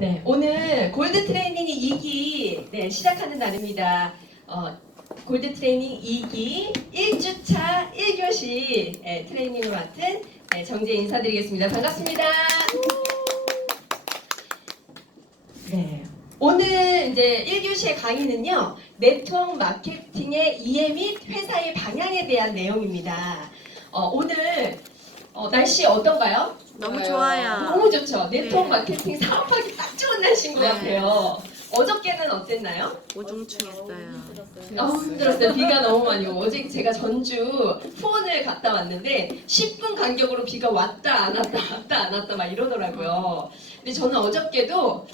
네, 오늘 골드 트레이닝이 2기 시작하는 날입니다. 골드 트레이닝 2기 1주차 1교시 트레이닝을 맡은 정재 인사드리겠습니다. 반갑습니다. 네, 오늘 이제 1교시의 강의는요, 네트워크 마케팅의 이해 및 회사의 방향에 대한 내용입니다. 오늘 날씨 어떤가요? 너무 좋아요. 너무 좋죠. 네트워크 네. 마케팅 사업하기 딱 좋은 날씨인 것 네. 같아요. 어저께는 어땠나요? 오중충했어요. 힘들었어요. 비가 너무 많이 오고. 어제 제가 전주 후원을 갔다 왔는데 10분 간격으로 비가 왔다 안 왔다 왔다 안 왔다 막 이러더라고요. 근데 저는 어저께도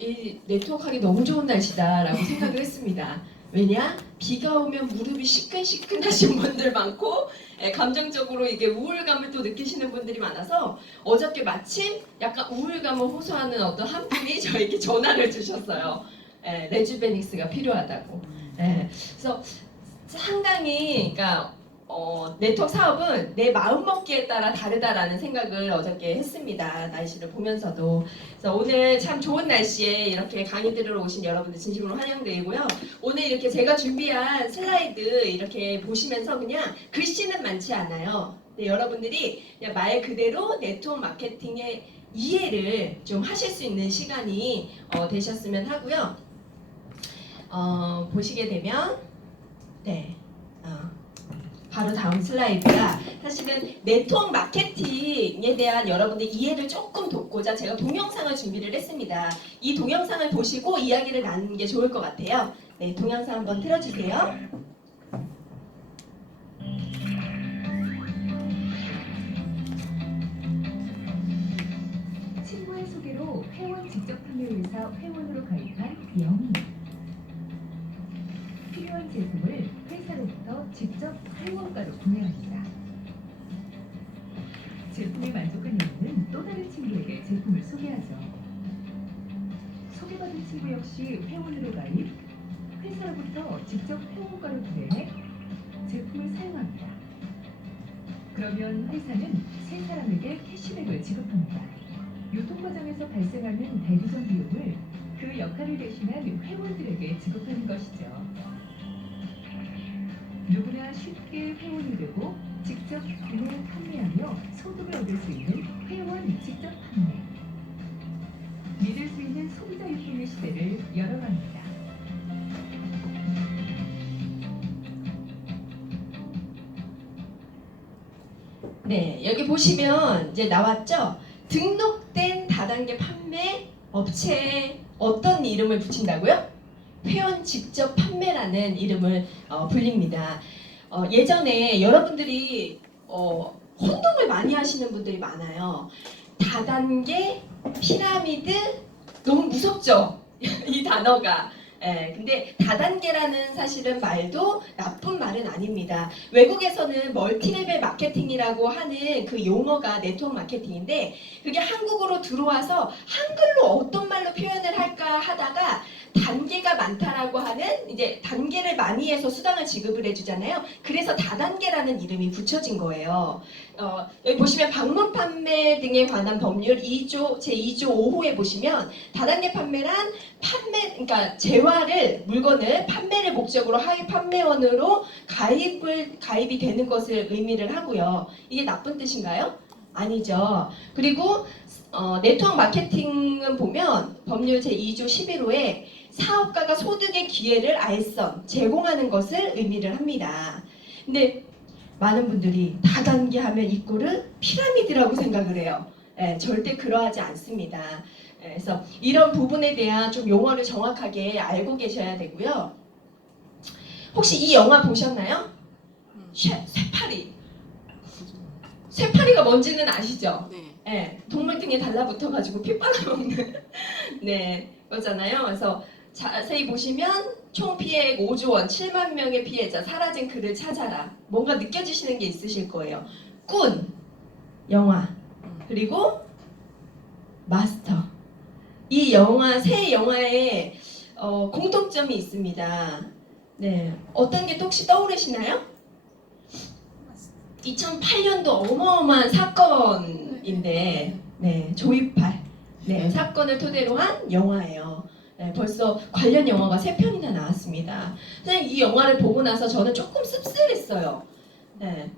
이 네트워크 하기 너무 좋은 날씨다라고 생각을 했습니다. 왜냐? 비가 오면 무릎이 시큰시큰하신 분들 많고 감정적으로 이게 우울감을 또 느끼시는 분들이 많아서 어저께 마침 약간 우울감을 호소하는 어떤 한 분이 저에게 전화를 주셨어요. 레주베닉스가 필요하다고. 그래서 상당히 그러니까 네트워크 사업은 내 마음먹기에 따라 다르다라는 생각을 어저께 했습니다. 날씨를 보면서도. 그래서 오늘 참 좋은 날씨에 이렇게 강의 들으러 오신 여러분들 진심으로 환영드리고요. 오늘 이렇게 제가 준비한 슬라이드 이렇게 보시면서 그냥 글씨는 많지 않아요. 근데 여러분들이 그냥 말 그대로 네트워크 마케팅의 이해를 좀 하실 수 있는 시간이 되셨으면 하고요. 보시게 되면 바로 다음 슬라이드가 사실은 네트워크 마케팅에 대한 여러분들 이해를 조금 돕고자 제가 동영상을 준비를 했습니다. 이 동영상을 보시고 이야기를 나누는 게 좋을 것 같아요. 네, 동영상 한번 틀어주세요. 친구의 소개로 회원 직접 판매회사 회원으로 가입한 영희. 필요한 제품을 회사로부터 직접 회원가로 구매합니다. 제품에 만족한 영희는 또 다른 친구에게 제품을 소개하죠. 소개받은 친구 역시 회원으로 가입, 회사로부터 직접 회원가로 구매해 제품을 사용합니다. 그러면 회사는 세 사람에게 캐시백을 지급합니다. 유통 과정에서 발생하는 대리점 비용을 그 역할을 대신한 회원들에게 지급하는 것이죠. 누구나 쉽게 회원이 되고 직접 구매, 판매하며 소득을 얻을 수 있는 회원 직접 판매. 믿을 수 있는 소비자 유통의 시대를 열어갑니다. 네, 여기 보시면 이제 나왔죠? 등록된 다단계 판매 업체에 어떤 이름을 붙인다고요? 회원 직접 판매라는 이름을 불립니다. 예전에 여러분들이 혼동을 많이 하시는 분들이 많아요. 다단계, 피라미드, 너무 무섭죠? 이 단어가. 근데 다단계라는 사실은 말도 나쁜 말은 아닙니다. 외국에서는 멀티레벨 마케팅이라고 하는 그 용어가 네트워크 마케팅인데 그게 한국으로 들어와서 한글로 어떤 말로 표현을 할까 하다가 단계가 많다라고 하는 이제 단계를 많이 해서 수당을 지급을 해주잖아요. 그래서 다단계라는 이름이 붙여진 거예요. 여기 보시면 방문 판매 등에 관한 법률 2조 제2조 5호에 보시면 다단계 판매란 그러니까 재화를 물건을 판매를 목적으로 하위 판매원으로 가입이 되는 것을 의미를 하고요. 이게 나쁜 뜻인가요? 아니죠. 그리고 네트워크 마케팅은 보면 법률 제2조 11호에 사업가가 소득의 기회를 알선, 제공하는 것을 의미를 합니다. 근데 많은 분들이 다단계 하면 이꼴은 피라미드라고 생각을 해요. 절대 그러하지 않습니다. 그래서 이런 부분에 대한 좀 용어를 정확하게 알고 계셔야 되고요. 혹시 이 영화 보셨나요? 쇠파리. 쇠파리가 뭔지는 아시죠? 네. 동물 등에 달라붙어가지고 피 빨아먹는 거잖아요. 그래서 자세히 보시면 총 피해액 5조 원, 7만 명의 피해자, 사라진 그를 찾아라. 뭔가 느껴지시는 게 있으실 거예요. 꾼, 영화, 그리고 마스터. 이 세 영화에 공통점이 있습니다. 네, 어떤 게 혹시 떠오르시나요? 2008년도 어마어마한 사건인데, 조이팔. 네, 사건을 토대로 한 영화예요. 네, 벌써 관련 영화가 3편이나 나왔습니다. 선생님 이 영화를 보고 나서 저는 조금 씁쓸했어요. 네,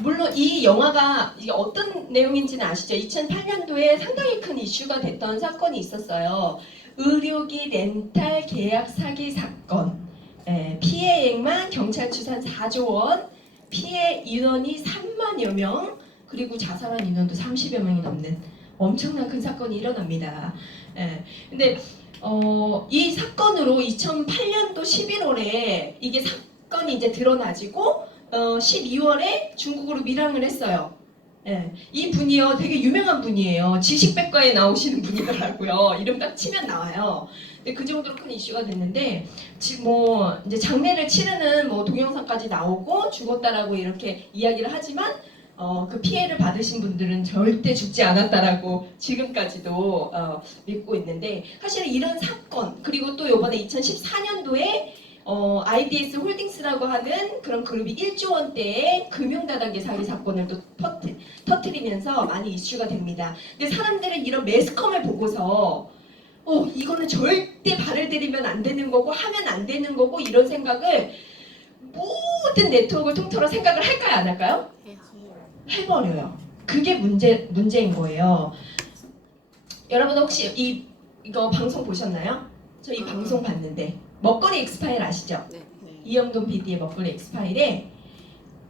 물론 이 영화가 이게 어떤 내용인지는 아시죠? 2008년도에 상당히 큰 이슈가 됐던 사건이 있었어요. 의료기 렌탈 계약 사기 사건. 피해액만 경찰 추산 4조 원, 피해 인원이 3만여 명, 그리고 자살한 인원도 30여 명이 넘는 엄청난 큰 사건이 일어납니다. 근데 이 사건으로 2008년도 11월에 이게 사건이 이제 드러나지고 12월에 중국으로 밀항을 했어요. 이 분이요 되게 유명한 분이에요. 지식백과에 나오시는 분이더라고요. 이름 딱 치면 나와요. 근데 그 정도로 큰 이슈가 됐는데 지금 뭐 이제 장례를 치르는 뭐 동영상까지 나오고 죽었다라고 이렇게 이야기를 하지만 그 피해를 받으신 분들은 절대 죽지 않았다라고 지금까지도 믿고 있는데 사실은 이런 사건 그리고 또 이번에 2014년도에 IDS 홀딩스라고 하는 그런 그룹이 1조 원대의 금융다단계 사기 사건을 또 터뜨리면서 많이 이슈가 됩니다. 근데 사람들은 이런 매스컴을 보고서 이거는 절대 발을 들이면 안 되는 거고 하면 안 되는 거고 이런 생각을 모든 네트워크를 통틀어 생각을 할까요 안 할까요? 해버려요. 그게 문제인 거예요. 여러분 혹시 이거 방송 보셨나요? 저 이 방송 봤는데 먹거리 엑스파일 아시죠? 네. 이영돈 PD의 먹거리 엑스파일에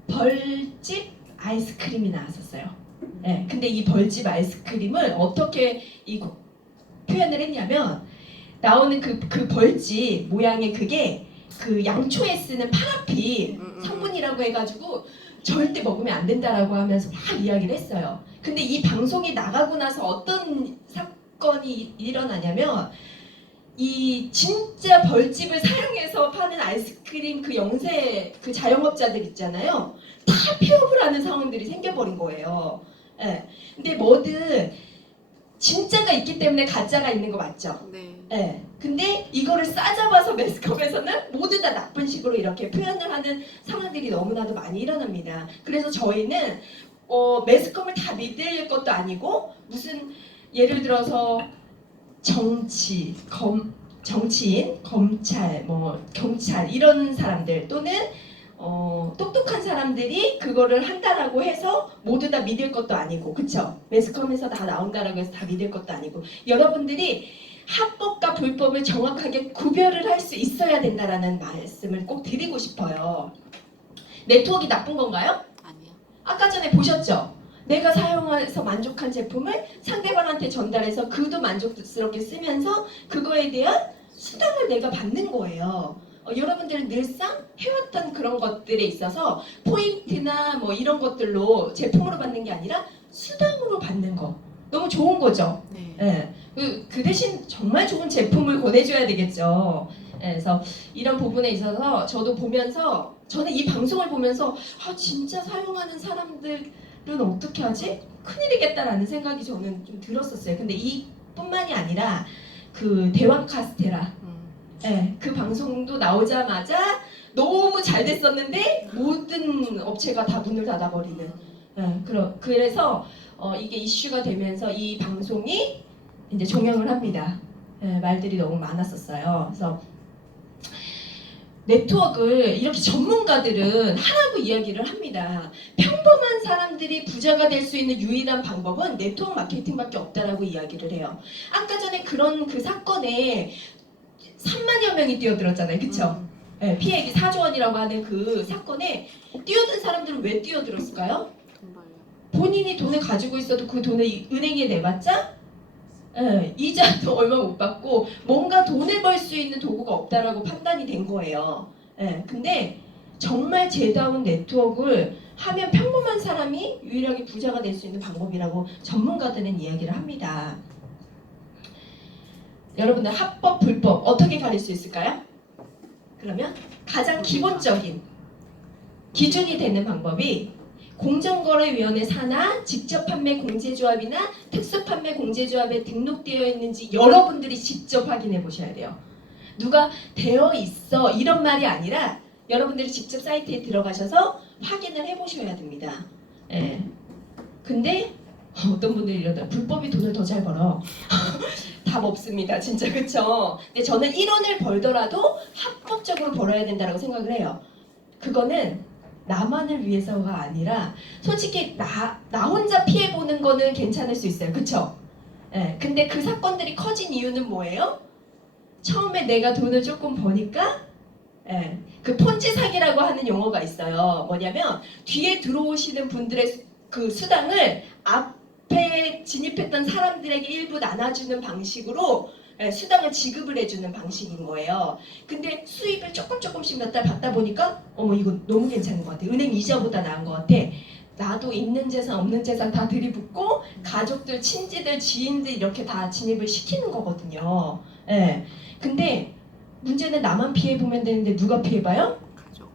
벌집 아이스크림이 나왔었어요. 네, 근데 이 벌집 아이스크림을 어떻게 표현을 했냐면 나오는 그 벌집 모양의 그게 그 양초에 쓰는 파라핀 성분이라고 해가지고 절대 먹으면 안 된다라고 하면서 막 이야기를 했어요. 근데 이 방송이 나가고 나서 어떤 사건이 일어나냐면 이 진짜 벌집을 사용해서 파는 아이스크림 그 영세 그 자영업자들 있잖아요. 다 폐업을 하는 상황들이 생겨버린 거예요. 근데 뭐든 진짜가 있기 때문에 가짜가 있는 거 맞죠? 네. 근데 이거를 싸잡아서 매스컴에서는 모두 다 나쁜 식으로 이렇게 표현을 하는 상황들이 너무나도 많이 일어납니다. 그래서 저희는 매스컴을 다 믿을 것도 아니고 무슨 예를 들어서 정치인, 검찰, 뭐 경찰 이런 사람들 또는 똑똑한 사람들이 그거를 한다라고 해서 모두 다 믿을 것도 아니고 그쵸? 매스컴에서 다 나온다라고 해서 다 믿을 것도 아니고 여러분들이 합법과 불법을 정확하게 구별을 할 수 있어야 된다라는 말씀을 꼭 드리고 싶어요. 네트워크가 나쁜 건가요? 아니요. 아까 전에 보셨죠? 내가 사용해서 만족한 제품을 상대방한테 전달해서 그도 만족스럽게 쓰면서 그거에 대한 수당을 내가 받는 거예요. 여러분들은 늘상 해왔던 그런 것들에 있어서 포인트나 뭐 이런 것들로 제품으로 받는 게 아니라 수당으로 받는 거. 너무 좋은 거죠? 네. 그 대신 정말 좋은 제품을 권해줘야 되겠죠. 그래서 이런 부분에 있어서 저도 보면서 저는 이 방송을 보면서 진짜 사용하는 사람들은 어떻게 하지? 큰일이겠다라는 생각이 저는 좀 들었었어요. 근데 이뿐만이 아니라 그 대왕 카스테라 그 방송도 나오자마자 너무 잘 됐었는데 모든 업체가 다 문을 닫아버리는 그래서 이게 이슈가 되면서 이 방송이 이제 종영을 합니다. 말들이 너무 많았었어요. 그래서 네트워크를 이렇게 전문가들은 하라고 이야기를 합니다. 평범한 사람들이 부자가 될 수 있는 유일한 방법은 네트워크 마케팅밖에 없다라고 이야기를 해요. 아까 전에 그런 그 사건에 3만여 명이 뛰어들었잖아요. 그쵸? 피해액이 4조 원이라고 하는 그 사건에 뛰어든 사람들은 왜 뛰어들었을까요? 본인이 돈을 가지고 있어도 그 돈을 은행에 내봤자 이자도 얼마 못 받고 뭔가 돈을 벌 수 있는 도구가 없다라고 판단이 된 거예요. 근데 정말 제다운 네트워크를 하면 평범한 사람이 유일하게 부자가 될 수 있는 방법이라고 전문가들은 이야기를 합니다. 여러분들 합법, 불법 어떻게 가릴 수 있을까요? 그러면 가장 기본적인 기준이 되는 방법이 공정거래위원회 산하 직접 판매 공제조합이나 특수판매 공제조합에 등록되어 있는지 여러분들이 직접 확인해 보셔야 돼요. 누가 되어 있어 이런 말이 아니라 여러분들이 직접 사이트에 들어가셔서 확인을 해 보셔야 됩니다. 근데 어떤 분들이 이러다 불법이 돈을 더 잘 벌어. 답 없습니다. 진짜 그쵸? 근데 저는 1원을 벌더라도 합법적으로 벌어야 된다고 생각을 해요. 그거는 나만을 위해서가 아니라 솔직히 나 혼자 피해보는 거는 괜찮을 수 있어요. 그쵸? 예, 근데 그 사건들이 커진 이유는 뭐예요? 처음에 내가 돈을 조금 버니까 예, 그 폰지 사기라고 하는 용어가 있어요. 뭐냐면 뒤에 들어오시는 분들의 그 수당을 앞에 진입했던 사람들에게 일부 나눠주는 방식으로 예, 수당을 지급을 해주는 방식인 거예요. 근데 수입을 조금씩 몇 달 받다 보니까 어머 이거 너무 괜찮은 것 같아. 은행 이자보다 나은 것 같아. 나도 있는 재산 없는 재산 다 들이붓고 가족들, 친지들, 지인들 이렇게 다 진입을 시키는 거거든요. 예. 근데 문제는 나만 피해보면 되는데 누가 피해봐요? 가족.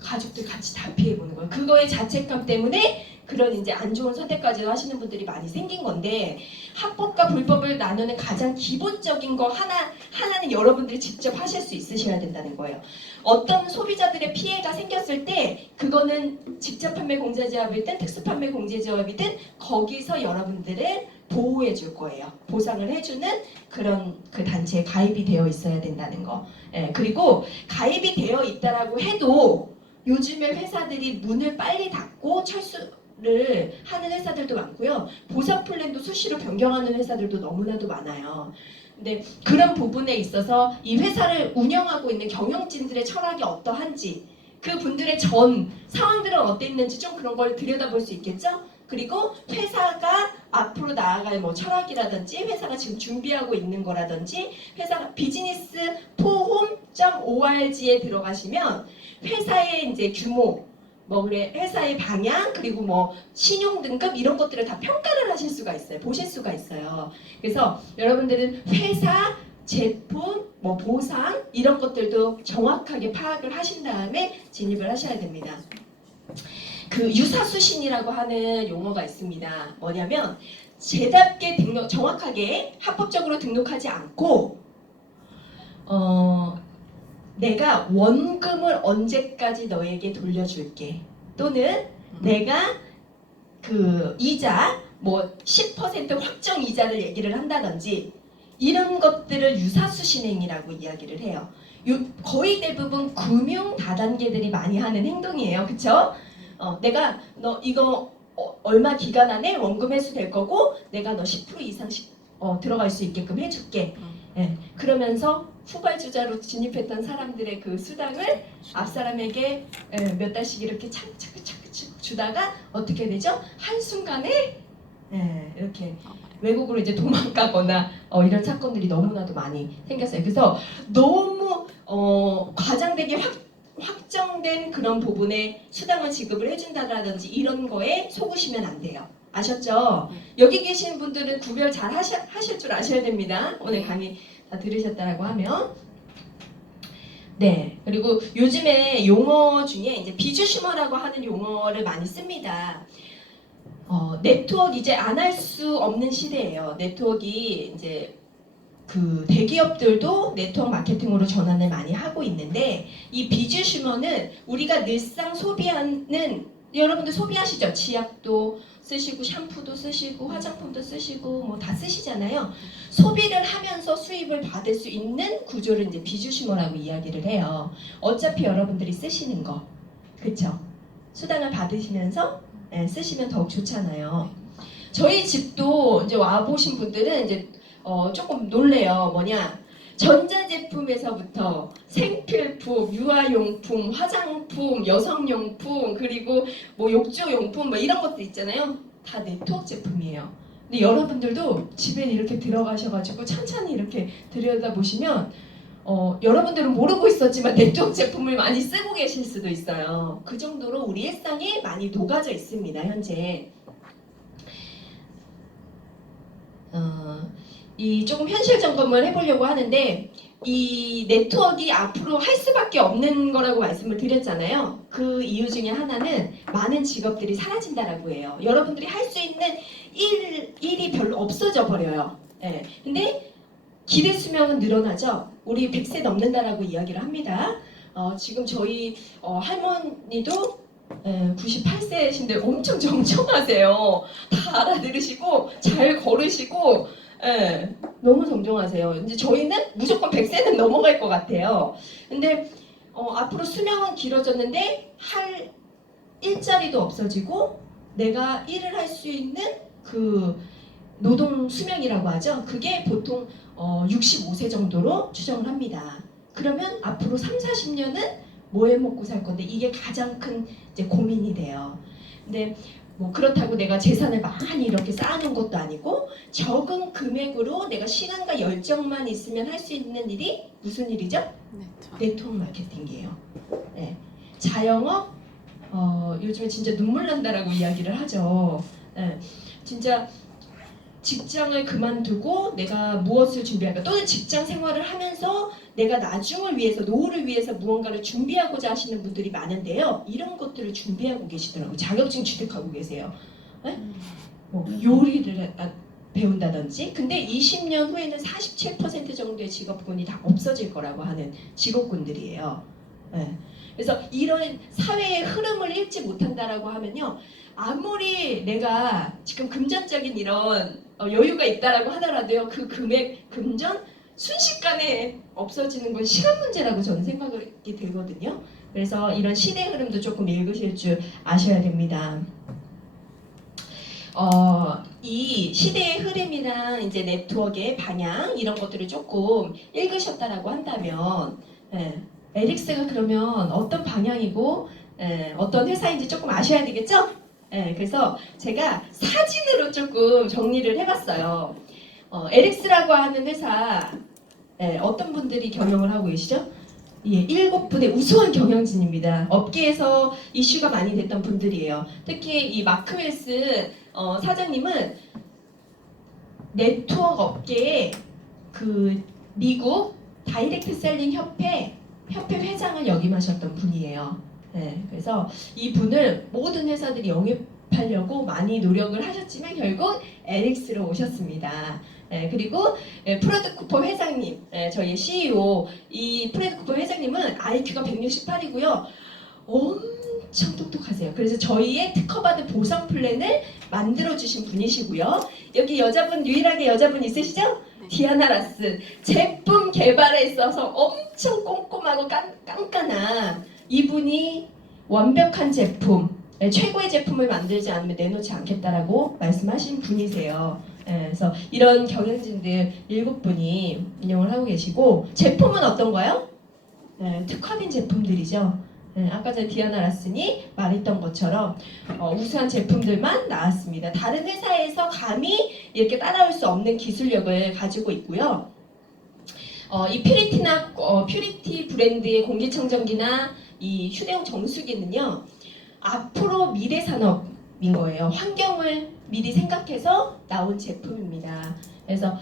가족들 같이 다 피해보는 거예요. 그거의 자책감 때문에 그런 이제 안 좋은 선택까지도 하시는 분들이 많이 생긴 건데 합법과 불법을 나누는 가장 기본적인 거 하나는 여러분들이 직접 하실 수 있으셔야 된다는 거예요. 어떤 소비자들의 피해가 생겼을 때 그거는 직접 판매 공제지업이든 특수 판매 공제지업이든 거기서 여러분들을 보호해 줄 거예요. 보상을 해주는 그런 그 단체에 가입이 되어 있어야 된다는 거. 예, 그리고 가입이 되어 있다라고 해도 요즘에 회사들이 문을 빨리 닫고 철수를 하는 회사들도 많고요. 보상 플랜도 수시로 변경하는 회사들도 너무나도 많아요. 근데 그런 부분에 있어서 이 회사를 운영하고 있는 경영진들의 철학이 어떠한지 그 분들의 전 상황들은 어땠는지 좀 그런 걸 들여다볼 수 있겠죠? 그리고 회사가 앞으로 나아갈 뭐 철학이라든지 회사가 지금 준비하고 있는 거라든지 회사가 비즈니스 포홈.org에 들어가시면 회사의 이제 규모 뭐 그래 회사의 방향 그리고 뭐 신용 등급 이런 것들을 다 평가를 하실 수가 있어요. 보실 수가 있어요. 그래서 여러분들은 회사 제품, 뭐 보상 이런 것들도 정확하게 파악을 하신 다음에 진입을 하셔야 됩니다. 그 유사수신이라고 하는 용어가 있습니다. 뭐냐면 제답게 정확하게 합법적으로 등록하지 않고 내가 원금을 언제까지 너에게 돌려줄게 또는 내가 그 이자 뭐 10% 확정 이자를 얘기를 한다든지 이런 것들을 유사수신행위라고 이야기를 해요. 거의 대부분 금융 다단계들이 많이 하는 행동이에요. 그쵸? 내가 너 이거 얼마 기간 안에 원금 회수될 거고 내가 너 10% 이상씩 들어갈 수 있게끔 해줄게. 예, 그러면서 후발주자로 진입했던 사람들의 그 수당을 앞사람에게 몇 달씩 이렇게 차근차근 주다가 어떻게 되죠? 한순간에 이렇게 외국으로 이제 도망가거나 이런 사건들이 너무나도 많이 생겼어요. 그래서 너무 과장되게 확정된 그런 부분에 수당을 지급을 해준다라든지 이런 거에 속으시면 안 돼요. 아셨죠? 여기 계신 분들은 구별 잘 하실 줄 아셔야 됩니다. 오늘 강의 다 들으셨다라고 하면. 네. 그리고 요즘에 용어 중에 이제 비주슈머라고 하는 용어를 많이 씁니다. 네트워크 이제 안 할 수 없는 시대예요. 네트워크가 이제 그 대기업들도 네트워크 마케팅으로 전환을 많이 하고 있는데 이 비주슈머는 우리가 늘상 소비하는 여러분들 소비하시죠? 치약도 쓰시고 샴푸도 쓰시고 화장품도 쓰시고 뭐 다 쓰시잖아요. 소비를 하면서 수입을 받을 수 있는 구조를 이제 비주슈머라고 이야기를 해요. 어차피 여러분들이 쓰시는 거, 그쵸? 수당을 받으시면서 쓰시면 더욱 좋잖아요. 저희 집도 이제 와 보신 분들은 이제 조금 놀래요. 뭐냐? 전자제품에서부터 생필품, 유아용품, 화장품, 여성용품, 그리고 뭐 욕조용품 뭐 이런 것들 있잖아요. 다 네트워크 제품이에요. 근데 여러분들도 집에 이렇게 들어가셔가지고 천천히 이렇게 들여다보시면 여러분들은 모르고 있었지만 네트워크 제품을 많이 쓰고 계실 수도 있어요. 그 정도로 우리 일상에 많이 녹아져 있습니다. 현재. 이 조금 현실 점검을 해보려고 하는데 이 네트워크가 앞으로 할 수밖에 없는 거라고 말씀을 드렸잖아요. 그 이유 중에 하나는 많은 직업들이 사라진다라고 해요. 여러분들이 할 수 있는 일이 별로 없어져 버려요. 예. 근데 기대 수명은 늘어나죠. 우리 100세 넘는다라고 이야기를 합니다. 지금 저희 할머니도 98세이신데 엄청 정정하세요. 다 알아들으시고 잘 걸으시고 너무 정정하세요. 이제 저희는 무조건 100세는 넘어갈 것 같아요. 근데 앞으로 수명은 길어졌는데 할 일자리도 없어지고 내가 일을 할 수 있는 그 노동 수명이라고 하죠. 그게 보통 65세 정도로 추정을 합니다. 그러면 앞으로 3, 40년은 뭐 해 먹고 살 건데 이게 가장 큰 이제 고민이 돼요. 근데 뭐 그렇다고 내가 재산을 많이 이렇게 쌓아놓은 것도 아니고 적은 금액으로 내가 시간과 열정만 있으면 할 수 있는 일이 무슨 일이죠? 네트워크 마케팅이에요. 네. 자영업 요즘에 진짜 눈물 난다라고 이야기를 하죠. 네. 진짜 직장을 그만두고 내가 무엇을 준비할까 또는 직장 생활을 하면서 내가 나중을 위해서 노후를 위해서 무언가를 준비하고자 하시는 분들이 많은데요. 이런 것들을 준비하고 계시더라고요. 자격증 취득하고 계세요. 네? 뭐 요리를 배운다든지 근데 20년 후에는 47% 정도의 직업군이 다 없어질 거라고 하는 직업군들이에요. 네. 그래서 이런 사회의 흐름을 읽지 못한다라고 하면요. 아무리 내가 지금 금전적인 이런 여유가 있다라고 하더라도요. 그 금전 순식간에 없어지는 건 시간 문제라고 저는 생각이 들거든요. 그래서 이런 시대 흐름도 조금 읽으실 줄 아셔야 됩니다. 이 시대의 흐름이랑 이제 네트워크의 방향 이런 것들을 조금 읽으셨다라고 한다면 에릭스가 그러면 어떤 방향이고 어떤 회사인지 조금 아셔야 되겠죠? 그래서 제가 사진으로 조금 정리를 해봤어요. 에릭스라고 하는 회사 어떤 분들이 경영을 하고 계시죠? 예, 7분의 우수한 경영진입니다. 업계에서 이슈가 많이 됐던 분들이에요. 특히 이 마크 웰스 사장님은 네트워크 업계에 그 미국 다이렉트 셀링 협회 회장을 역임하셨던 분이에요. 그래서 이 분을 모든 회사들이 영입하려고 많이 노력을 하셨지만 결국 에릭스로 오셨습니다. 그리고 프레드 쿠퍼 회장님, 저희 CEO 이 프레드 쿠퍼 회장님은 IQ가 168이고요. 엄청 똑똑하세요. 그래서 저희의 특허받은 보상 플랜을 만들어주신 분이시고요. 여기 유일하게 여자분 있으시죠? 디아나 라스. 제품 개발에 있어서 엄청 꼼꼼하고 깐깐한 이분이 완벽한 제품, 최고의 제품을 만들지 않으면 내놓지 않겠다라고 말씀하신 분이세요. 그래서 이런 경영진들 7분이 운영을 하고 계시고 제품은 어떤가요? 특화된 제품들이죠. 아까 전에 디아나 라슨이 말했던 것처럼 우수한 제품들만 나왔습니다. 다른 회사에서 감히 이렇게 따라올 수 없는 기술력을 가지고 있고요. 이 퓨리티 브랜드의 공기청정기나 이 휴대용 정수기는요. 앞으로 미래 산업인 거예요. 환경을 미리 생각해서 나온 제품입니다. 그래서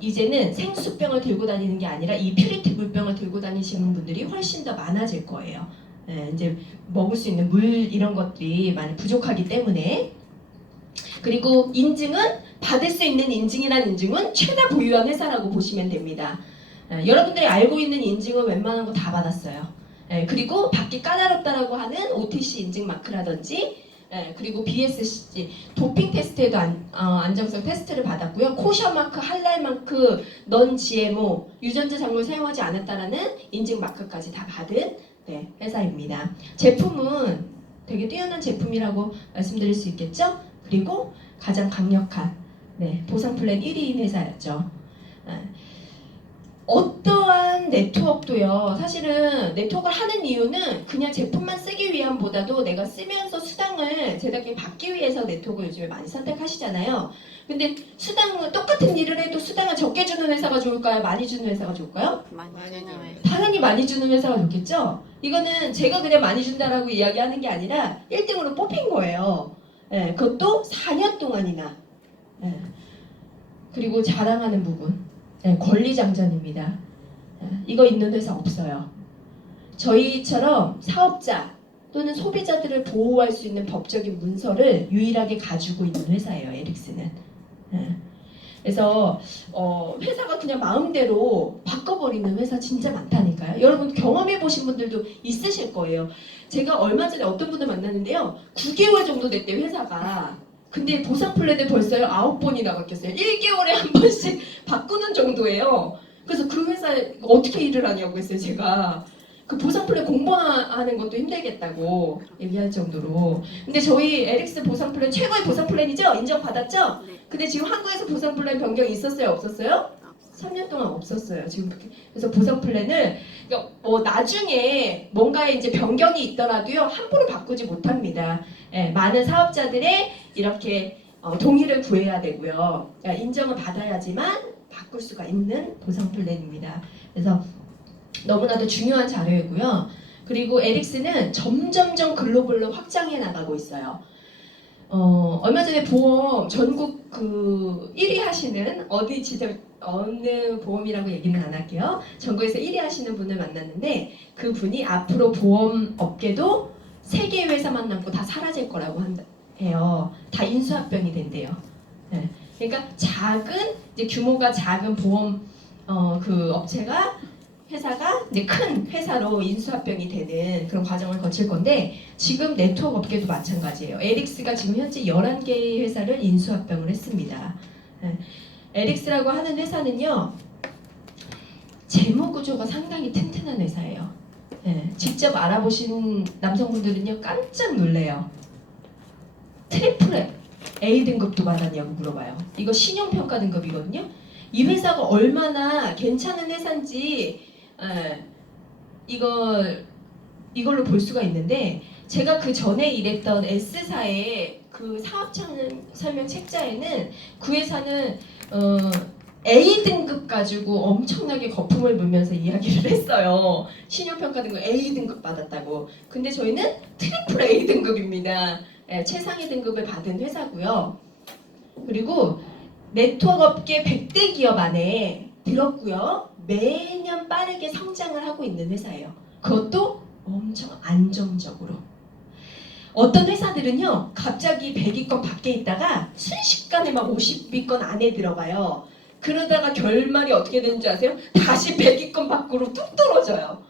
이제는 생수병을 들고 다니는 게 아니라 이 퓨리티 물병을 들고 다니시는 분들이 훨씬 더 많아질 거예요. 이제 먹을 수 있는 물 이런 것들이 많이 부족하기 때문에 그리고 인증은 받을 수 있는 인증이란 인증은 최다 보유한 회사라고 보시면 됩니다. 여러분들이 알고 있는 인증은 웬만한 거 다 받았어요. 그리고 받기 까다롭다라고 하는 OTC 인증 마크라든지 그리고 BSC 도핑 테스트에도 안정성 테스트를 받았고요. 코셔 마크, 할랄 마크, 넌 GMO 유전자 작물 사용하지 않았다라는 인증 마크까지 다 받은 회사입니다. 제품은 되게 뛰어난 제품이라고 말씀드릴 수 있겠죠? 그리고 가장 강력한 보상 플랜 1위인 회사였죠. 어떠한 네트워크도요. 사실은 네트워크를 하는 이유는 그냥 제품만 쓰기 위함보다도 내가 쓰면서 수당을 제작비 받기 위해서 네트워크 요즘에 많이 선택하시잖아요. 근데 수당은 똑같은 일을 해도 수당을 적게 주는 회사가 좋을까요? 많이 주는 회사가 좋을까요? 많이 당연히 많이 주는 회사가 좋겠죠? 이거는 제가 그냥 많이 준다라고 이야기하는 게 아니라 1등으로 뽑힌 거예요. 그것도 4년 동안이나. 그리고 자랑하는 부분. 권리장전입니다. 이거 있는 회사 없어요. 저희처럼 사업자 또는 소비자들을 보호할 수 있는 법적인 문서를 유일하게 가지고 있는 회사예요. 에릭스는. 그래서 회사가 그냥 마음대로 바꿔버리는 회사 진짜 많다니까요. 여러분 경험해 보신 분들도 있으실 거예요. 제가 얼마 전에 어떤 분을 만났는데요. 9개월 정도 됐대요 회사가. 근데 보상 플랜을 벌써요 9번이나 바뀌었어요. 1개월에 한 번씩 바꾸는 정도예요. 그래서 그 회사에 어떻게 일을 하냐고 했어요 제가. 그 보상 플랜 공부하는 것도 힘들겠다고 얘기할 정도로. 근데 저희 에릭스 보상 플랜 최고의 보상 플랜이죠? 인정받았죠? 네. 근데 지금 한국에서 보상 플랜 변경이 있었어요? 없었어요? 3년 동안 없었어요. 지금 그래서 보상 플랜을 그러니까 나중에 뭔가에 이제 변경이 있더라도요 함부로 바꾸지 못합니다. 예, 많은 사업자들의 이렇게 동의를 구해야 되고요. 그러니까 인정을 받아야지만 바꿀 수가 있는 보상 플랜입니다. 그래서 너무나도 중요한 자료이고요. 그리고 에릭스는 점점점 글로벌로 확장해 나가고 있어요. 얼마 전에 보험 전국 1위 하시는 어느 보험이라고 얘기는 안 할게요. 전국에서 1위 하시는 분을 만났는데 그 분이 앞으로 보험 업계도 3개의 회사만 남고 다 사라질 거라고 해요. 다 인수합병이 된대요. 네. 그러니까 이제 규모가 작은 보험 회사가 이제 큰 회사로 인수합병이 되는 그런 과정을 거칠 건데 지금 네트워크 업계도 마찬가지예요. 에릭스가 지금 현재 11개의 회사를 인수합병을 했습니다. 네. 에릭스라고 하는 회사는요. 재무구조가 상당히 튼튼한 회사예요. 네. 직접 알아보신 남성분들은요. 깜짝 놀래요. 트리플 A 등급도 받았냐고 물어봐요. 이거 신용평가 등급이거든요. 이 회사가 얼마나 괜찮은 회사인지 이걸로 볼 수가 있는데 제가 그 전에 일했던 S사의 그 사업 설명 책자에는 그 회사는 A 등급 가지고 엄청나게 거품을 물면서 이야기를 했어요. 신용평가 등급 A 등급 받았다고. 근데 저희는 트리플 A 등급입니다. 최상위 등급을 받은 회사고요. 그리고 네트워크 업계 100대 기업 안에 들었고요. 매년 빠르게 성장을 하고 있는 회사예요. 그것도 엄청 안정적으로. 어떤 회사들은요. 갑자기 100위권 밖에 있다가 순식간에 막 50위권 안에 들어가요. 그러다가 결말이 어떻게 되는지 아세요? 다시 100위권 밖으로 뚝 떨어져요.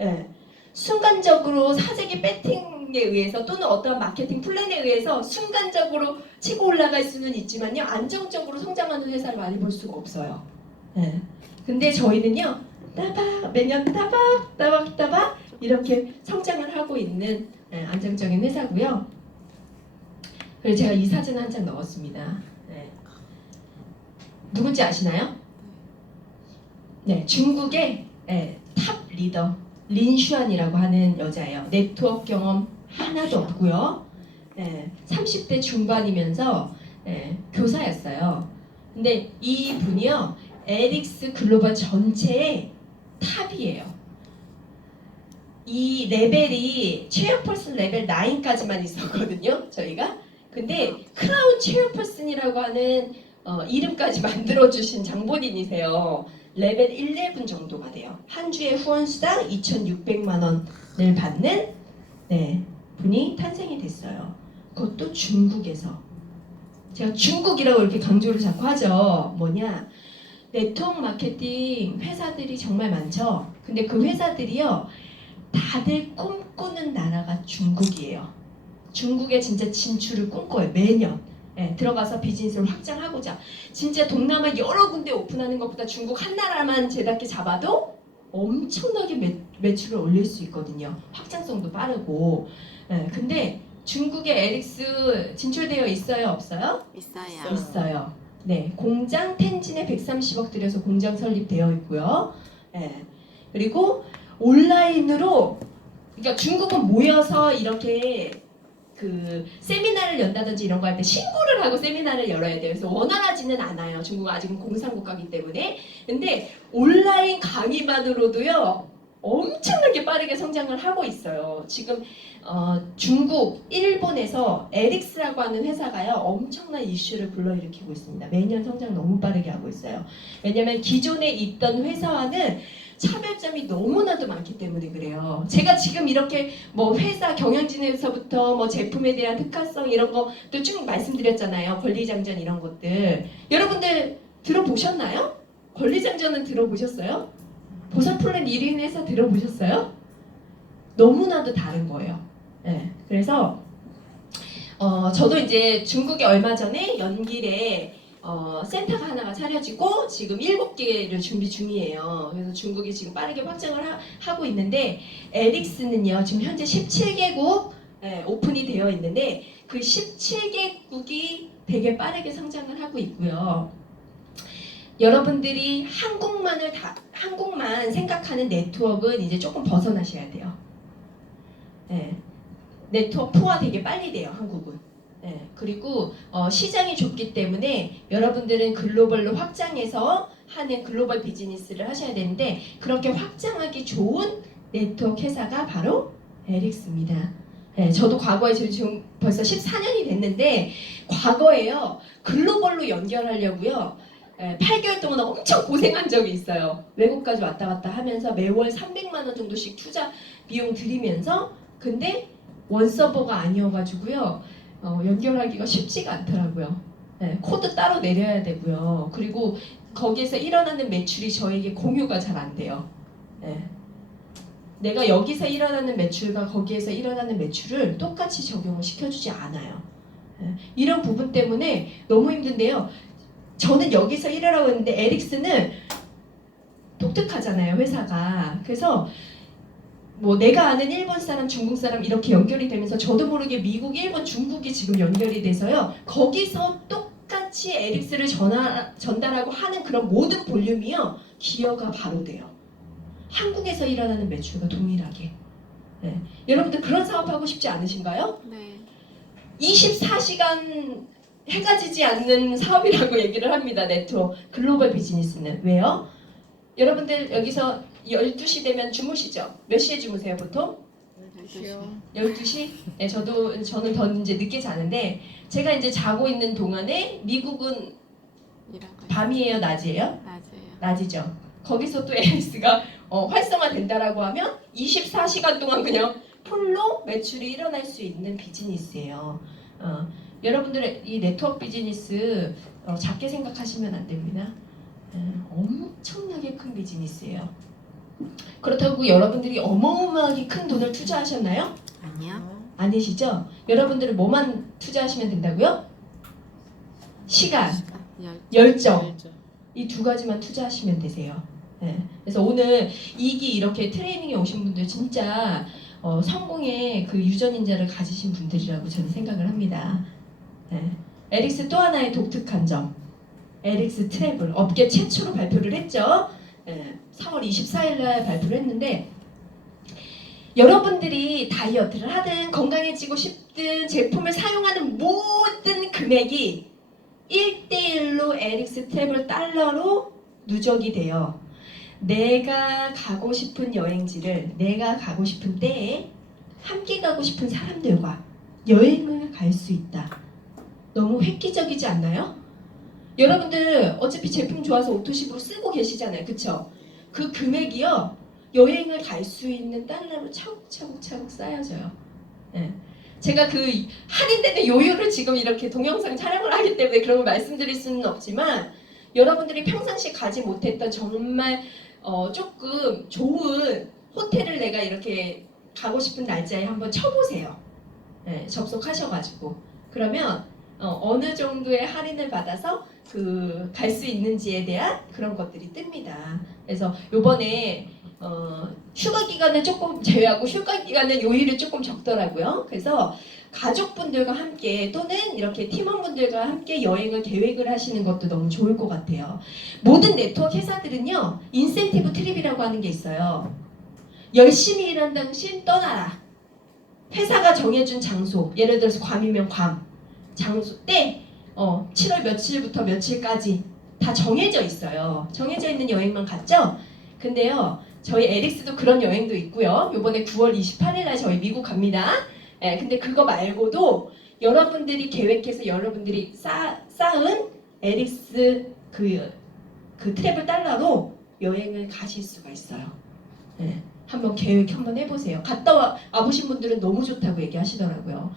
예. 순간적으로 사재기 배팅에 의해서 또는 어떠한 마케팅 플랜에 의해서 순간적으로 치고 올라갈 수는 있지만요. 안정적으로 성장하는 회사를 많이 볼 수가 없어요. 예. 근데 저희는요. 매년 따박 이렇게 성장을 하고 있는 안정적인 회사고요. 그래서 제가 이 사진 한 장 넣었습니다. 네. 누군지 아시나요? 네, 중국의 탑 리더 린슈안이라고 하는 여자예요. 네트워크 경험 하나도 없고요. 30대 중반이면서 교사였어요. 근데 이 분이요. 에릭스 글로벌 전체의 탑이에요. 이 레벨이 체어퍼슨 레벨 9까지만 있었거든요. 저희가. 근데 크라운 체어퍼슨이라고 하는 이름까지 만들어주신 장본인이세요. 레벨 11 정도가 돼요. 한 주에 후원수당 2,600만 원을 받는 분이 탄생이 됐어요. 그것도 중국에서. 제가 중국이라고 이렇게 강조를 자꾸 하죠. 뭐냐? 네트워크 마케팅 회사들이 정말 많죠. 근데 그 회사들이요. 다들 꿈꾸는 나라가 중국이에요. 중국에 진짜 진출을 꿈꿔요. 매년. 들어가서 비즈니스를 확장하고자. 진짜 동남아 여러 군데 오픈하는 것보다 중국 한 나라만 제답게 잡아도 엄청나게 매출을 올릴 수 있거든요. 확장성도 빠르고. 근데 중국에 에릭스 진출되어 있어요? 없어요? 있어요. 있어요. 네, 공장 텐진에 130억 들여서 공장 설립되어 있고요. 그리고 온라인으로 그러니까 중국은 모여서 이렇게 그 세미나를 연다든지 이런 거 할 때 신고를 하고 세미나를 열어야 돼요. 그래서 원활하지는 않아요. 중국은 아직은 공산국가이기 때문에. 근데 온라인 강의만으로도요. 엄청나게 빠르게 성장을 하고 있어요. 지금 중국, 일본에서 에릭스라고 하는 회사가요. 엄청난 이슈를 불러일으키고 있습니다. 매년 성장 너무 빠르게 하고 있어요. 왜냐면 기존에 있던 회사와는 차별점이 너무나도 많기 때문에 그래요. 제가 지금 이렇게 뭐 회사 경영진에서부터 뭐 제품에 대한 특화성 이런 것도 쭉 말씀드렸잖아요. 권리장전 이런 것들. 여러분들 들어보셨나요? 권리장전은 들어보셨어요? 보상 플랜 1인 회사 들어보셨어요? 너무나도 다른 거예요. 네, 그래서 저도 이제 중국에 얼마 전에 연길에 센터가 하나가 차려지고 지금 7개를 준비 중이에요. 그래서 중국이 지금 빠르게 확장을 하고 있는데 에릭스는요 지금 현재 17개국 오픈이 되어 있는데 그 17개국이 되게 빠르게 성장을 하고 있고요. 여러분들이 한국만 생각하는 네트워크는 이제 조금 벗어나셔야 돼요. 네. 네트워크화 되게 빨리 돼요, 한국은. 네. 그리고 시장이 좁기 때문에 여러분들은 글로벌로 확장해서 하는 글로벌 비즈니스를 하셔야 되는데 그렇게 확장하기 좋은 네트워크 회사가 바로 에릭스입니다. 네, 저도 과거에 지금 벌써 14년이 됐는데 과거에요 글로벌로 연결하려고요 8개월 동안 엄청 고생한 적이 있어요. 외국까지 왔다 갔다 하면서 매월 300만 원 정도씩 투자 비용 들이면서 근데 원 서버가 아니어가지고요 연결하기가 쉽지가 않더라고요. 네, 코드 따로 내려야 되고요. 그리고 거기에서 일어나는 매출이 저에게 공유가 잘 안 돼요. 네. 내가 여기서 일어나는 매출과 거기에서 일어나는 매출을 똑같이 적용을 시켜주지 않아요. 네. 이런 부분 때문에 너무 힘든데요. 저는 여기서 일을 하고 있는데 에릭스는 독특하잖아요, 회사가. 그래서 뭐 내가 아는 일본 사람, 중국 사람 이렇게 연결이 되면서 저도 모르게 미국, 일본, 중국이 지금 연결이 돼서요. 거기서 똑같이 에릭스를 전달하고 하는 그런 모든 볼륨이요. 기여가 바로 돼요. 한국에서 일어나는 매출과 동일하게. 네. 여러분들 그런 사업하고 싶지 않으신가요? 네. 24시간 해가 지지 않는 사업이라고 얘기를 합니다. 네트워크 글로벌 비즈니스는. 왜요? 여러분들 여기서 12시 되면 주무시죠? 몇 시에 주무세요 보통? 12시? 네, 저는 더 이제 늦게 자는데 제가 이제 자고 있는 동안에 미국은 밤이에요, 낮이에요? 낮이에요. 낮이죠. 거기서 또 에릭스가 활성화된다라고 하면 24시간 동안 그냥 풀로 매출이 일어날 수 있는 비즈니스예요. 여러분들의 이 네트워크 비즈니스 작게 생각하시면 안 됩니다. 엄청나게 큰 비즈니스예요. 그렇다고 여러분들이 어마어마하게 큰 돈을 투자하셨나요? 아니요. 아니시죠? 여러분들은 뭐만 투자하시면 된다고요? 시간, 열정 이 두 가지만 투자하시면 되세요. 네. 그래서 오늘 이기 이렇게 트레이닝에 오신 분들 진짜 성공의 그 유전인자를 가지신 분들이라고 저는 생각을 합니다. 네. 에릭스 또 하나의 독특한 점, 에릭스 트래블 업계 최초로 발표를 했죠. 3월 24일 날 발표를 했는데 여러분들이 다이어트를 하든 건강해지고 싶든 제품을 사용하는 모든 금액이 1대1로 에릭스 트래블 달러로 누적이 돼요. 내가 가고 싶은 여행지를 내가 가고 싶은 때에 함께 가고 싶은 사람들과 여행을 갈 수 있다. 너무 획기적이지 않나요? 여러분들 어차피 제품 좋아서 오토십으로 쓰고 계시잖아요. 그쵸? 그 금액이요. 여행을 갈 수 있는 달러로 차곡차곡 쌓여져요. 네. 제가 그 할인되는 요요를 지금 이렇게 동영상 촬영을 하기 때문에 그런 걸 말씀드릴 수는 없지만 여러분들이 평상시 가지 못했던 정말 조금 좋은 호텔을 내가 이렇게 가고 싶은 날짜에 한번 쳐보세요. 네, 접속하셔가지고 그러면 어느 정도의 할인을 받아서 그 갈 수 있는지에 대한 그런 것들이 뜹니다. 그래서 요번에 휴가 기간을 조금 제외하고 휴가 기간은 요일이 조금 적더라고요. 그래서 가족분들과 함께 또는 이렇게 팀원분들과 함께 여행을 계획을 하시는 것도 너무 좋을 것 같아요. 모든 네트워크 회사들은요 인센티브 트립이라고 하는 게 있어요. 열심히 일한 당신 떠나라. 회사가 정해준 장소, 예를 들어서 괌이면 괌 장소 때 7월 며칠부터 며칠까지 다 정해져 있어요. 정해져 있는 여행만 갔죠? 근데요 저희 에릭스도 그런 여행도 있고요. 요번에 9월 28일 날 저희 미국 갑니다. 근데 그거 말고도 여러분들이 계획해서 여러분들이 쌓은 에릭스 그 트래블 달러로 여행을 가실 수가 있어요. 한번 계획 한번 해보세요. 갔다 와보신 분들은 너무 좋다고 얘기하시더라고요.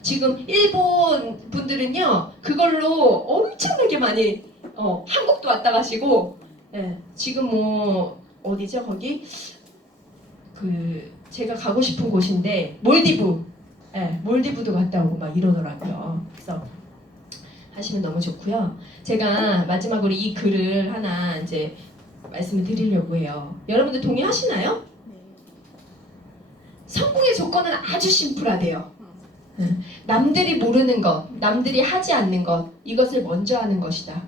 지금 일본 분들은요 그걸로 엄청나게 많이 한국도 왔다 가시고, 예, 지금 뭐 어디죠 거기? 그 제가 가고 싶은 곳인데 몰디브, 예, 몰디브도 갔다 오고 막 이러더라고요. 그래서 하시면 너무 좋고요. 제가 마지막으로 이 글을 하나 이제 말씀을 드리려고 해요. 여러분들 동의하시나요? 성공의 조건은 아주 심플하대요. 남들이 모르는 것, 남들이 하지 않는 것, 이것을 먼저 하는 것이다.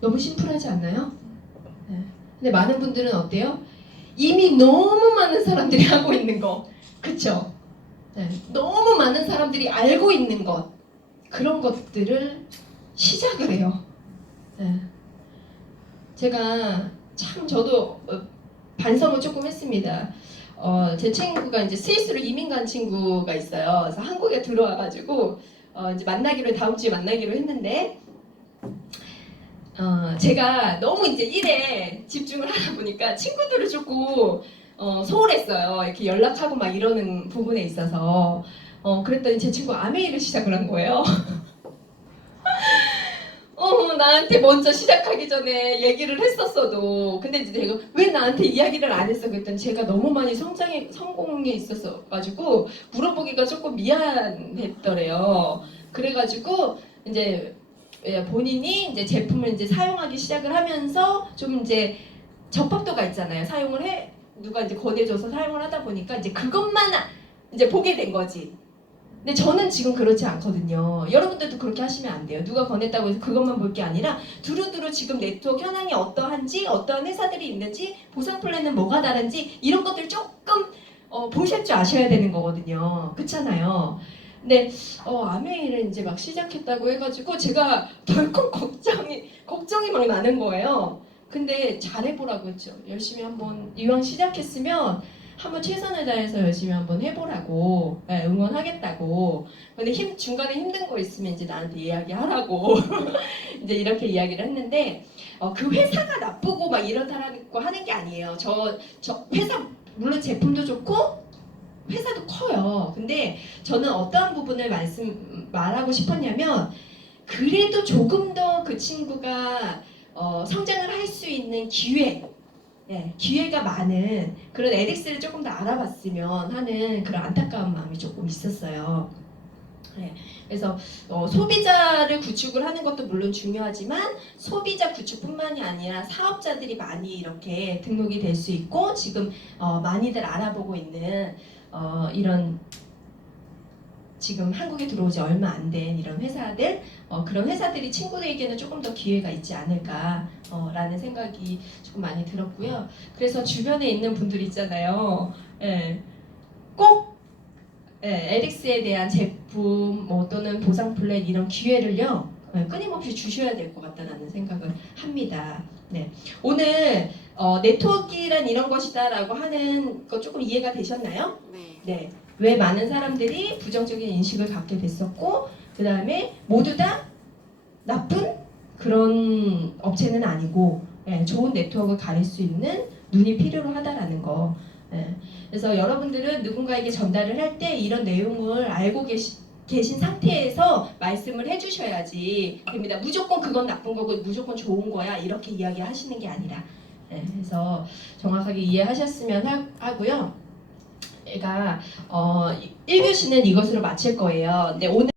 너무 심플하지 않나요? 근데 많은 분들은 어때요? 이미 너무 많은 사람들이 하고 있는 것, 그쵸? 너무 많은 사람들이 알고 있는 것, 그런 것들을 시작을 해요. 제가 참 저도 반성을 조금 했습니다. 제 친구가 이제 스위스로 이민 간 친구가 있어요. 그래서 한국에 들어와가지고 이제 다음 주에 만나기로 했는데 제가 너무 이제 일에 집중을 하다 보니까 친구들을 조금 소홀했어요. 이렇게 연락하고 막 이러는 부분에 있어서 그랬더니 제 친구 아메이를 시작을 한 거예요. 나한테 먼저 시작하기 전에 얘기를 했었어도 근데 이제 내가 왜 나한테 이야기를 안 했어 그랬더니 제가 너무 많이 성공에 있어서 가지고 물어보기가 조금 미안했더래요. 그래가지고 이제 본인이 이제 제품을 이제 사용하기 시작을 하면서 좀 이제 접합도가 있잖아요. 누가 이제 권해줘서 사용을 하다 보니까 이제 그것만 이제 보게 된 거지. 근데 저는 지금 그렇지 않거든요. 여러분들도 그렇게 하시면 안 돼요. 누가 권했다고 해서 그것만 볼 게 아니라 두루두루 지금 네트워크 현황이 어떠한지, 어떠한 회사들이 있는지, 보상 플랜은 뭐가 다른지 이런 것들 조금 보실 줄 아셔야 되는 거거든요. 그렇잖아요. 근데 아메이를 이제 막 시작했다고 해가지고 제가 덜컥 걱정이 막 나는 거예요. 근데 잘해보라고 했죠. 열심히 한번 이왕 시작했으면 한번 최선을 다해서 열심히 한번 해보라고 응원하겠다고. 근데 중간에 힘든 거 있으면 이제 나한테 이야기하라고 이제 이렇게 이야기를 했는데 그 회사가 나쁘고 막 이렇다라고 하는 게 아니에요. 저 회사 물론 제품도 좋고 회사도 커요. 근데 저는 어떠한 부분을 말하고 싶었냐면 그래도 조금 더 그 친구가 성장을 할 수 있는 기회가 많은 그런 에릭스를 조금 더 알아봤으면 하는 그런 안타까운 마음이 조금 있었어요. 그래서 소비자를 구축을 하는 것도 물론 중요하지만 소비자 구축뿐만이 아니라 사업자들이 많이 이렇게 등록이 될 수 있고 지금 많이들 알아보고 있는 이런 지금 한국에 들어오지 얼마 안 된 이런 회사들 그런 회사들이 친구들에게는 조금 더 기회가 있지 않을까라는 생각이 조금 많이 들었고요. 그래서 주변에 있는 분들 있잖아요. 꼭 에릭스에 대한 제품 또는 보상 플랜 이런 기회를요 끊임없이 주셔야 될 것 같다는 생각을 합니다. 오늘 네트워크란 이런 것이다라고 하는 거 조금 이해가 되셨나요? 네. 왜 많은 사람들이 부정적인 인식을 갖게 됐었고 그 다음에 모두 다 나쁜 그런 업체는 아니고 좋은 네트워크를 가릴 수 있는 눈이 필요로 하다라는 거. 그래서 여러분들은 누군가에게 전달을 할 때 이런 내용을 알고 계신 상태에서 말씀을 해주셔야지 됩니다. 무조건 그건 나쁜 거고 무조건 좋은 거야 이렇게 이야기하시는 게 아니라 그래서 정확하게 이해하셨으면 하고요. 제가 1교시는 이것으로 마칠 거예요. 근데 오늘